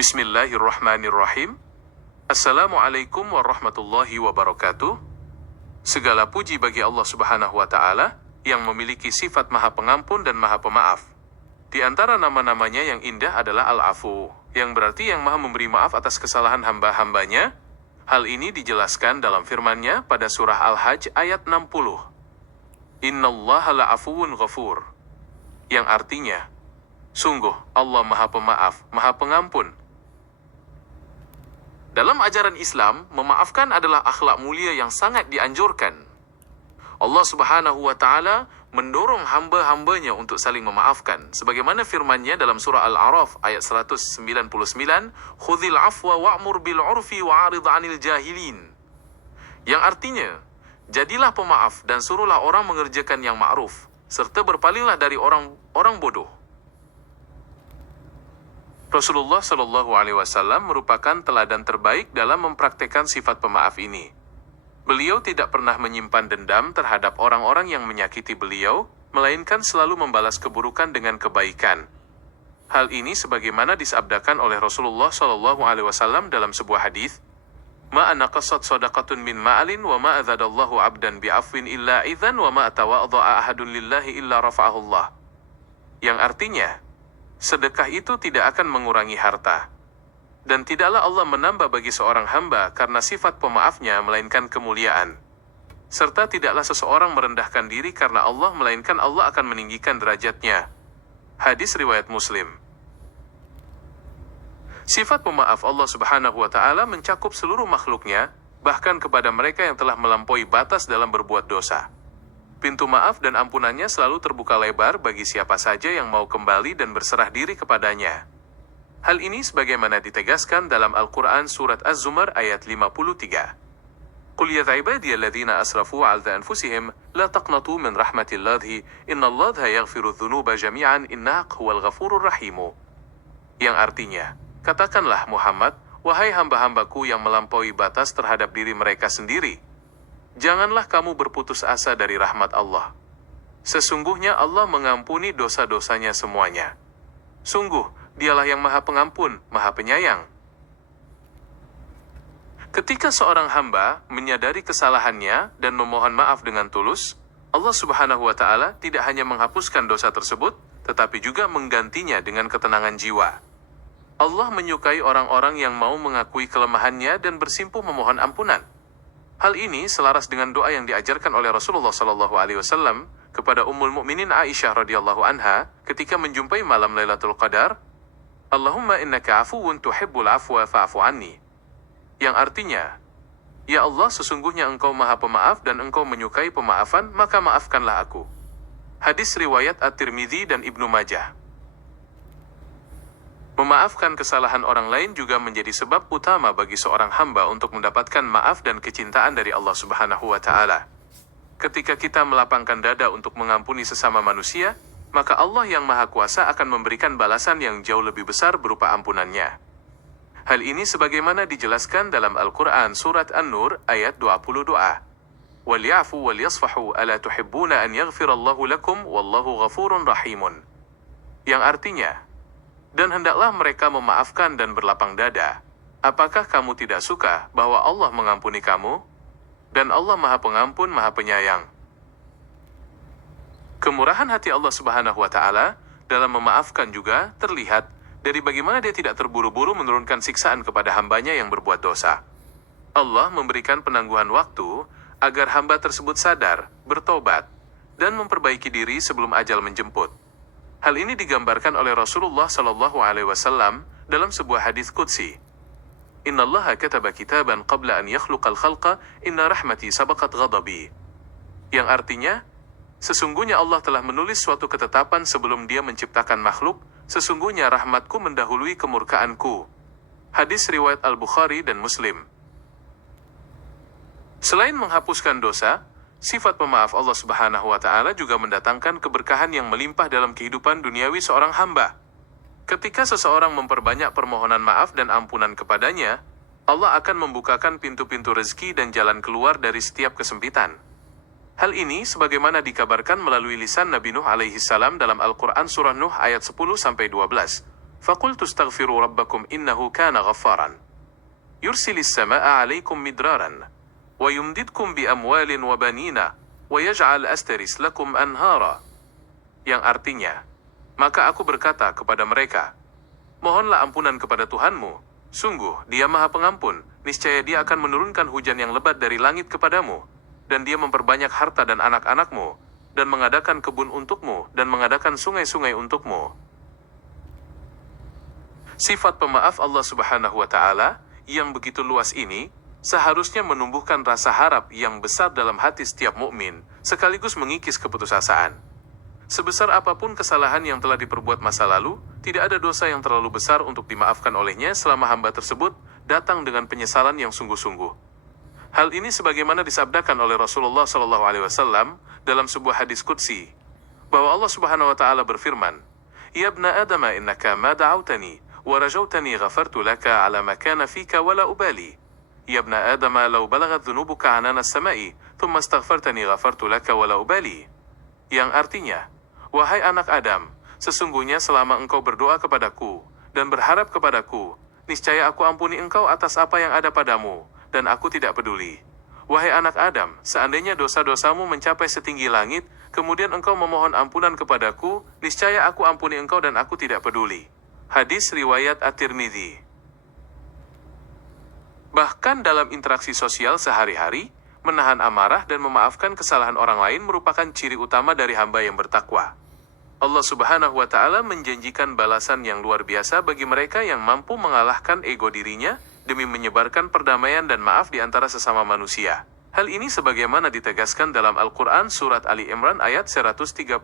Bismillahirrahmanirrahim. Assalamualaikum warahmatullahi wabarakatuh. Segala puji bagi Allah Subhanahu wa Ta'ala yang memiliki sifat Maha Pengampun dan Maha Pemaaf. Di antara nama-namanya yang indah adalah Al-Afu, yang berarti yang Maha memberi maaf atas kesalahan hamba-hambanya. Hal ini dijelaskan dalam firman-Nya pada surah Al-Hajj ayat 60. Innallaha la'afuwun ghafur, yang artinya, sungguh Allah Maha Pemaaf, Maha Pengampun. Dalam ajaran Islam, memaafkan adalah akhlak mulia yang sangat dianjurkan. Allah Subhanahu wa Ta'ala mendorong hamba-hambanya untuk saling memaafkan, sebagaimana firman-Nya dalam surah Al-A'raf ayat 199, Khudhil afwa wa'mur bil 'urfi wa'arid 'anil jahilin, yang artinya, jadilah pemaaf dan suruhlah orang mengerjakan yang ma'ruf, serta berpalinglah dari orang bodoh. Rasulullah Shallallahu Alaihi Wasallam merupakan teladan terbaik dalam mempraktekkan sifat pemaaf ini. Beliau tidak pernah menyimpan dendam terhadap orang-orang yang menyakiti beliau, melainkan selalu membalas keburukan dengan kebaikan. Hal ini sebagaimana disabdakan oleh Rasulullah Shallallahu Alaihi Wasallam dalam sebuah hadis, Ma anaqasat sadaqatun min ma'alin wa ma adzadallahu 'abdan bi'afwin illa idzan wa ma tawadda'a ahadun lillahi illa rafa'ahullah. Yang artinya, sedekah itu tidak akan mengurangi harta, dan tidaklah Allah menambah bagi seorang hamba karena sifat pemaafnya melainkan kemuliaan. Serta tidaklah seseorang merendahkan diri karena Allah melainkan Allah akan meninggikan derajatnya. Hadis riwayat Muslim. Sifat pemaaf Allah Subhanahu wa Ta'ala mencakup seluruh makhluknya, bahkan kepada mereka yang telah melampaui batas dalam berbuat dosa. Pintu maaf dan ampunannya selalu terbuka lebar bagi siapa saja yang mau kembali dan berserah diri kepadanya. Hal ini sebagaimana ditegaskan dalam Al-Quran surat Az-Zumar ayat 53. Qul ya ibadiyalladzina asrafu 'ala anfusihim la taqnatu min rahmatillahi innallaha yaghfiru dzunuba jami'an innahu huwal ghafurur rahim. Yang artinya, katakanlah Muhammad, wahai hamba-hambaku yang melampaui batas terhadap diri mereka sendiri, janganlah kamu berputus asa dari rahmat Allah. Sesungguhnya Allah mengampuni dosa-dosanya semuanya. Sungguh, Dialah yang Maha Pengampun, Maha Penyayang. Ketika seorang hamba menyadari kesalahannya dan memohon maaf dengan tulus, Allah Subhanahu wa Ta'ala tidak hanya menghapuskan dosa tersebut, tetapi juga menggantinya dengan ketenangan jiwa. Allah menyukai orang-orang yang mau mengakui kelemahannya dan bersimpuh memohon ampunan. Hal ini selaras dengan doa yang diajarkan oleh Rasulullah Shallallahu Alaihi Wasallam kepada Ummul Mukminin Aisyah radhiyallahu anha ketika menjumpai malam Lailatul Qadar, Allahumma innaka afuwun tuhibbul afwa fa'fu anni. Yang artinya, Ya Allah, sesungguhnya Engkau Maha Pemaaf dan Engkau menyukai pemaafan, maka maafkanlah aku. Hadis riwayat At-Tirmidzi dan Ibnu Majah. Memaafkan kesalahan orang lain juga menjadi sebab utama bagi seorang hamba untuk mendapatkan maaf dan kecintaan dari Allah Subhanahu wa Ta'ala. Ketika kita melapangkan dada untuk mengampuni sesama manusia, maka Allah yang Maha Kuasa akan memberikan balasan yang jauh lebih besar berupa ampunannya. Hal ini sebagaimana dijelaskan dalam Al-Quran surat An-Nur ayat 22. وَلْيَعْفُوا وَلْيَصْفَحُوا أَلَا تُحِبُّونَ أَنْ يَغْفِرَ اللَّهُ لَكُمْ وَاللَّهُ غَفُورٌ رَحِيمٌ. Yang artinya, dan hendaklah mereka memaafkan dan berlapang dada. Apakah kamu tidak suka bahwa Allah mengampuni kamu? Dan Allah Maha Pengampun, Maha Penyayang. Kemurahan hati Allah Subhanahu wa Ta'ala dalam memaafkan juga terlihat dari bagaimana Dia tidak terburu-buru menurunkan siksaan kepada hambanya yang berbuat dosa. Allah memberikan penangguhan waktu agar hamba tersebut sadar, bertobat, dan memperbaiki diri sebelum ajal menjemput. Hal ini digambarkan oleh Rasulullah Shallallahu Alaihi Wasallam dalam sebuah hadis qudsi. Innallaha kataba kitaban qabla an yakhluqal khalqa inna rahmati sabaqat ghadabi. Yang artinya, sesungguhnya Allah telah menulis suatu ketetapan sebelum Dia menciptakan makhluk, sesungguhnya rahmatku mendahului kemurkaanku. Hadis riwayat Al-Bukhari dan Muslim. Selain menghapuskan dosa, sifat pemaaf Allah Subhanahu wa Ta'ala juga mendatangkan keberkahan yang melimpah dalam kehidupan duniawi seorang hamba. Ketika seseorang memperbanyak permohonan maaf dan ampunan kepadanya, Allah akan membukakan pintu-pintu rezeki dan jalan keluar dari setiap kesempitan. Hal ini sebagaimana dikabarkan melalui lisan Nabi Nuh alaihi salam dalam Al-Quran surah Nuh ayat 10-12. فقلت استغفروا ربكم إنه كان غفارا يرسل السماء عليكم مدرارا ويمددكم بأموال وبنين ويجعل أسترس لكم أنهارا. Yang artinya, maka aku berkata kepada mereka, mohonlah ampunan kepada Tuhanmu, sungguh Dia Maha Pengampun, niscaya Dia akan menurunkan hujan yang lebat dari langit kepadamu, dan Dia memperbanyak harta dan anak-anakmu, dan mengadakan kebun untukmu, dan mengadakan sungai-sungai untukmu. Sifat pemaaf Allah Subhanahu wa Ta'ala yang begitu luas ini seharusnya menumbuhkan rasa harap yang besar dalam hati setiap mukmin, sekaligus mengikis keputusasaan. Sebesar apapun kesalahan yang telah diperbuat masa lalu, tidak ada dosa yang terlalu besar untuk dimaafkan olehnya selama hamba tersebut datang dengan penyesalan yang sungguh-sungguh. Hal ini sebagaimana disabdakan oleh Rasulullah SAW dalam sebuah hadis qudsi, bahwa Allah Subhanahu wa Ta'ala berfirman, "Ya ibna Adam, innaka ma da'autani wa rajautani ghafartu laka ala ma kana fika wa la ubali. Ya ibna Adam, law balagat dhunubuka anana as-sama'i, thumma astaghfartani ghafartu laka wa la ubali." Yang artinya, wahai anak Adam, sesungguhnya selama engkau berdoa kepadaku dan berharap kepadaku, niscaya aku ampuni engkau atas apa yang ada padamu, dan aku tidak peduli. Wahai anak Adam, seandainya dosa-dosamu mencapai setinggi langit, kemudian engkau memohon ampunan kepadaku, niscaya aku ampuni engkau dan aku tidak peduli. Hadis riwayat At-Tirmidzi. Bahkan dalam interaksi sosial sehari-hari, menahan amarah dan memaafkan kesalahan orang lain merupakan ciri utama dari hamba yang bertakwa. Allah Subhanahu wa Ta'ala menjanjikan balasan yang luar biasa bagi mereka yang mampu mengalahkan ego dirinya demi menyebarkan perdamaian dan maaf di antara sesama manusia. Hal ini sebagaimana ditegaskan dalam Al-Quran Surat Ali Imran ayat 133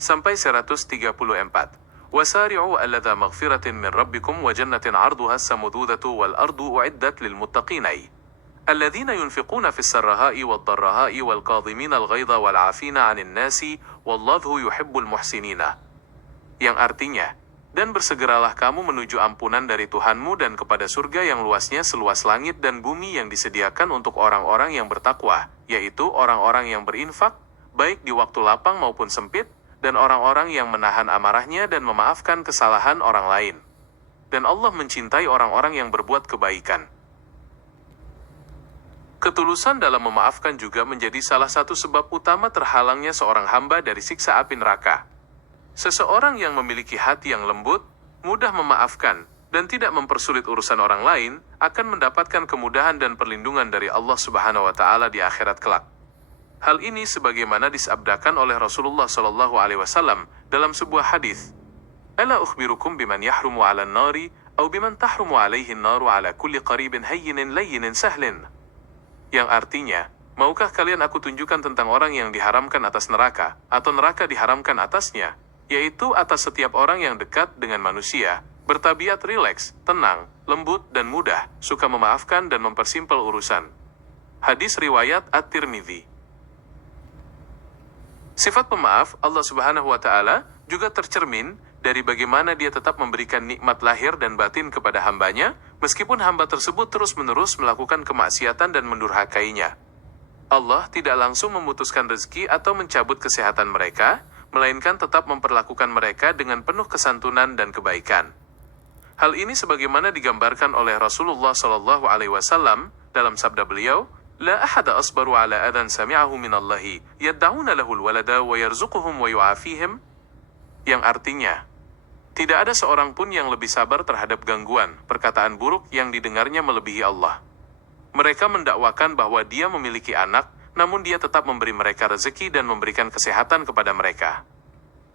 sampai 134. وَسَارِعُوا أَلَّذَا مَغْفِرَةٍ مِّن رَبِّكُمْ وَجَنَّةٍ عَرْضُهَا السَّمُودُودَةُ وَالْأَرْضُ أُعِدَّتْ لِلْمُتَّقِينَ الَّذِينَ يُنْفِقُونَ فِي السَّرَّهَاءِ وَالضَّرَّهَاءِ وَالْكَاظِمِينَ الْغَيْظَ وَالْعَافِينَ عَنِ النَّاسِ وَاللَّهُ يُحِبُّ الْمُحْسِنِينَ. Yang artinya, dan bersegeralah kamu menuju ampunan dari Tuhanmu dan kepada surga yang luasnya seluas langit dan bumi yang disediakan untuk orang-orang yang bertakwa, yaitu orang-orang yang berinfak, baik di waktu lapang maupun sempit, dan orang-orang yang menahan amarahnya dan memaafkan kesalahan orang lain. Dan Allah mencintai orang-orang yang berbuat kebaikan. Ketulusan dalam memaafkan juga menjadi salah satu sebab utama terhalangnya seorang hamba dari siksa api neraka. Seseorang yang memiliki hati yang lembut, mudah memaafkan, dan tidak mempersulit urusan orang lain, akan mendapatkan kemudahan dan perlindungan dari Allah Subhanahu wa Ta'ala di akhirat kelak. Hal ini sebagaimana disabdakan oleh Rasulullah SAW dalam sebuah hadis, "Ala ukhbirukum biman yahrumu 'alan nari, aw biman tahrumu 'alaihi an-naru 'ala kulli qaribin hayyinin layyinin sahlin." Yang artinya, maukah kalian aku tunjukkan tentang orang yang diharamkan atas neraka, atau neraka diharamkan atasnya, yaitu atas setiap orang yang dekat dengan manusia, bertabiat rileks, tenang, lembut dan mudah, suka memaafkan dan mempersimpel urusan. Hadis riwayat At-Tirmidzi. Sifat pemaaf Allah Subhanahu wa Ta'ala juga tercermin dari bagaimana Dia tetap memberikan nikmat lahir dan batin kepada hambanya, meskipun hamba tersebut terus-menerus melakukan kemaksiatan dan mendurhakainya. Allah tidak langsung memutuskan rezeki atau mencabut kesehatan mereka, melainkan tetap memperlakukan mereka dengan penuh kesantunan dan kebaikan. Hal ini sebagaimana digambarkan oleh Rasulullah SAW dalam sabda beliau, "La ahada asbaru ala adan sami'ahu minallahi, yadda'una lahul walada wa yarzuquhum wa yu'afihim." Yang artinya, tidak ada seorang pun yang lebih sabar terhadap gangguan, perkataan buruk yang didengarnya melebihi Allah. Mereka mendakwakan bahwa Dia memiliki anak, namun Dia tetap memberi mereka rezeki dan memberikan kesehatan kepada mereka.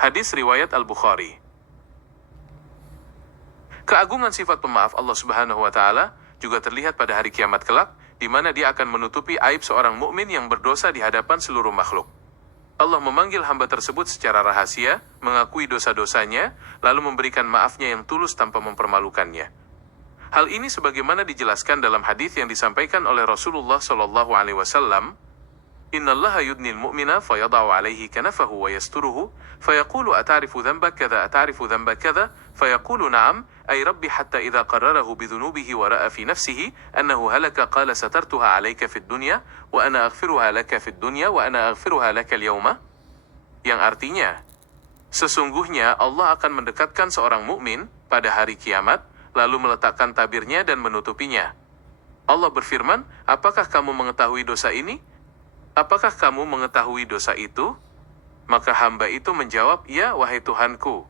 Hadis riwayat Al-Bukhari. Keagungan sifat pemaaf Allah Subhanahu wa Ta'ala juga terlihat pada hari kiamat kelak, di mana Dia akan menutupi aib seorang mukmin yang berdosa di hadapan seluruh makhluk. Allah memanggil hamba tersebut secara rahasia, mengakui dosa-dosanya, lalu memberikan maafnya yang tulus tanpa mempermalukannya. Hal ini sebagaimana dijelaskan dalam hadis yang disampaikan oleh Rasulullah SAW, "Innallaha yudnil mu'mina fayada'u alaihi kanafahu wa yasturuhu, fayaqulu ata'rifu dhanba kadha ata'rifu dhanba kadha, fayaqulu na'am, ay rabbi hatta idha qarrarahu bidhunubihi wa ra'a fi nafsihi, annahu halaka qala satartuha alaika fid dunya, wa ana aghfiruha laka fid dunya, wa ana aghfiruha laka al-yawma." Yang artinya, sesungguhnya Allah akan mendekatkan seorang mukmin pada hari kiamat, lalu meletakkan tabirnya dan menutupinya. Allah berfirman, apakah kamu mengetahui dosa ini? Apakah kamu mengetahui dosa itu? Maka hamba itu menjawab, ya wahai Tuhanku.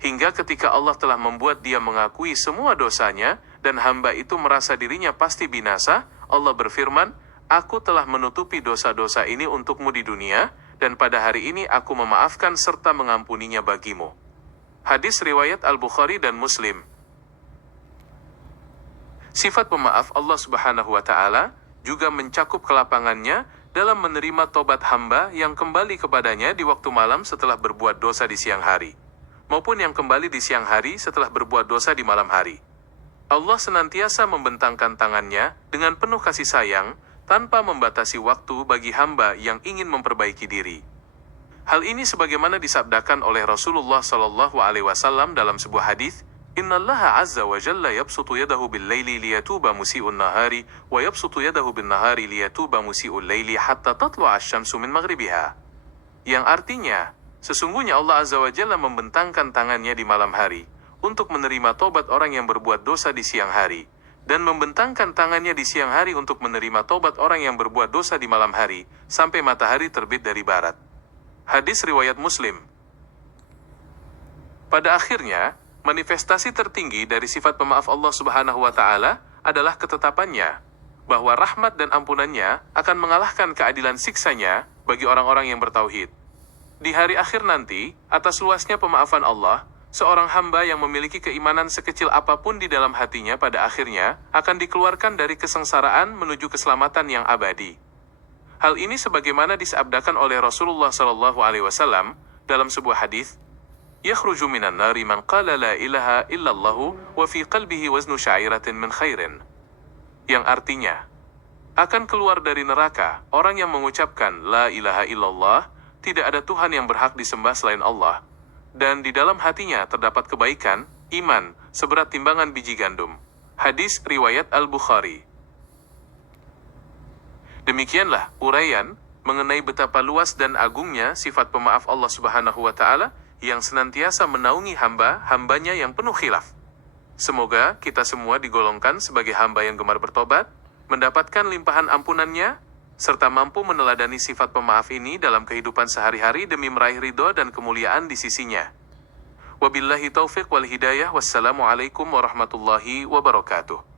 Hingga ketika Allah telah membuat dia mengakui semua dosanya, dan hamba itu merasa dirinya pasti binasa, Allah berfirman, aku telah menutupi dosa-dosa ini untukmu di dunia, dan pada hari ini aku memaafkan serta mengampuninya bagimu. Hadis riwayat Al-Bukhari dan Muslim. Sifat pemaaf Allah Subhanahu wa Ta'ala juga mencakup kelapangannya dalam menerima tobat hamba yang kembali kepadanya di waktu malam setelah berbuat dosa di siang hari, maupun yang kembali di siang hari setelah berbuat dosa di malam hari. Allah senantiasa membentangkan tangannya dengan penuh kasih sayang tanpa membatasi waktu bagi hamba yang ingin memperbaiki diri. Hal ini sebagaimana disabdakan oleh Rasulullah SAW dalam sebuah hadis, Innallaha azza wa jalla yabsutu yadahu bil-laili liyatuba musii'un nahari wa yabsutu yadahu bin-nahari liyatuba musii'ul laili hatta tatlu'a asy-syamsu min maghribiha. Yang artinya, sesungguhnya Allah azza wa jalla membentangkan tangannya di malam hari untuk menerima tobat orang yang berbuat dosa di siang hari, dan membentangkan tangannya di siang hari untuk menerima tobat orang yang berbuat dosa di malam hari sampai matahari terbit dari barat. Hadis riwayat Muslim. Pada akhirnya, manifestasi tertinggi dari sifat pemaaf Allah Subhanahu wa Ta'ala adalah ketetapannya bahwa rahmat dan ampunannya akan mengalahkan keadilan siksanya bagi orang-orang yang bertauhid. Di hari akhir nanti, atas luasnya pemaafan Allah, seorang hamba yang memiliki keimanan sekecil apapun di dalam hatinya pada akhirnya akan dikeluarkan dari kesengsaraan menuju keselamatan yang abadi. Hal ini sebagaimana disabdakan oleh Rasulullah SAW dalam sebuah hadis, yakhruju minan nari man qala la ilaha illallahu wa fi qalbihi waznu sya'iratin min khairin. Yang artinya, akan keluar dari neraka orang yang mengucapkan la ilaha illallah, tidak ada Tuhan yang berhak disembah selain Allah, dan di dalam hatinya terdapat kebaikan, iman, seberat timbangan biji gandum. Hadis riwayat Al-Bukhari. Demikianlah uraian mengenai betapa luas dan agungnya sifat pemaaf Allah Subhanahu wa Ta'ala yang senantiasa menaungi hamba-hambanya yang penuh khilaf. Semoga kita semua digolongkan sebagai hamba yang gemar bertobat, mendapatkan limpahan ampunannya, serta mampu meneladani sifat pemaaf ini dalam kehidupan sehari-hari demi meraih ridho dan kemuliaan di sisinya. Wabillahi taufiq wal hidayah. Wassalamualaikum warahmatullahi wabarakatuh.